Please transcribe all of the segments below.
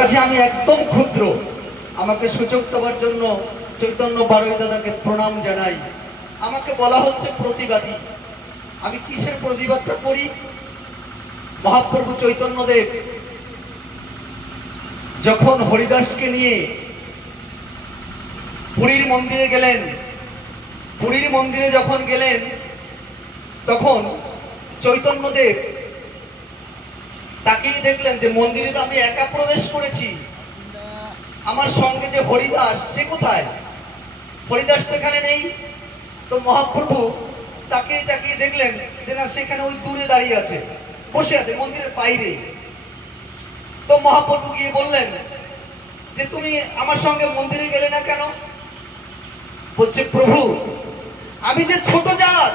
কাছে আমি একদম ক্ষুদ্র। আমাকে সুযোগ দেওয়ার জন্য চৈতন্য বারোই দাদাকে প্রণাম জানাই। আমাকে বলা হচ্ছে প্রতিবাদী। আমি কিসের প্রতিবাদটা করি? মহাপ্রভু চৈতন্যদেব যখন হরিদাসকে নিয়ে পুরীর মন্দিরে গেলেন, পুরীর মন্দিরে যখন গেলেন তখন চৈতন্যদেব তাকেই দেখলেন যে মন্দিরে তো আমি একা প্রবেশ করেছি, আমার সঙ্গে যে হরিদাস সে কোথায়? হরিদাস তো এখানে নেই। তো মহাপ্রভু তাকে দেখলেন যে না, সেখানে ওই দূরে দাঁড়িয়ে আছে, বসে আছে মন্দিরের বাইরে। তো মহাপ্রভু গিয়ে বললেন যে তুমি আমার সঙ্গে মন্দিরে গেলে না কেন? বলছে প্রভু, আমি যে ছোট জাত,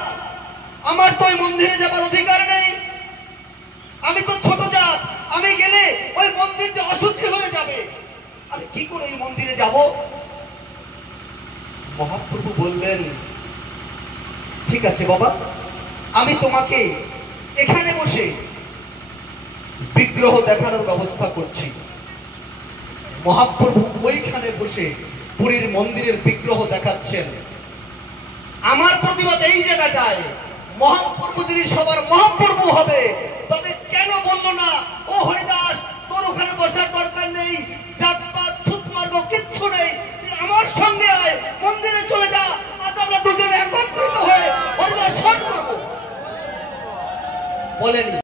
আমার তো ওই মন্দিরে যাবার অধিকার নেই। আমি তো ছোট জাত, আমি গেলে ওই মন্দির যে অশুচি হয়ে যাবে, আমি কি করে ওই মন্দিরে যাব? মহাপ্রভু বললেন ঠিক আছে বাবা, আমি তোমাকে এখানে বসে বিগ্রহ দেখানোর ব্যবস্থা করছি। মহাপ্রভু ওইখানে বসে পুরীর মন্দিরের বিগ্রহ দেখাচ্ছেন। আমার প্রতিবাদ এই জায়গাটায়, মহাপ্রভু যদি সবার মহাপ্রভু হবে তবে কেন বললো না ও হরিদাস, তোর ওখানে বসার দরকার নেই, জাতপাত ছুতমার্গ কিচ্ছু নেই, তুই আমার সঙ্গে আয়, মন্দিরে চলে যা, আজ আমরা দুজনে একত্রিত হয়ে হরিদাস করবো? বলেনি।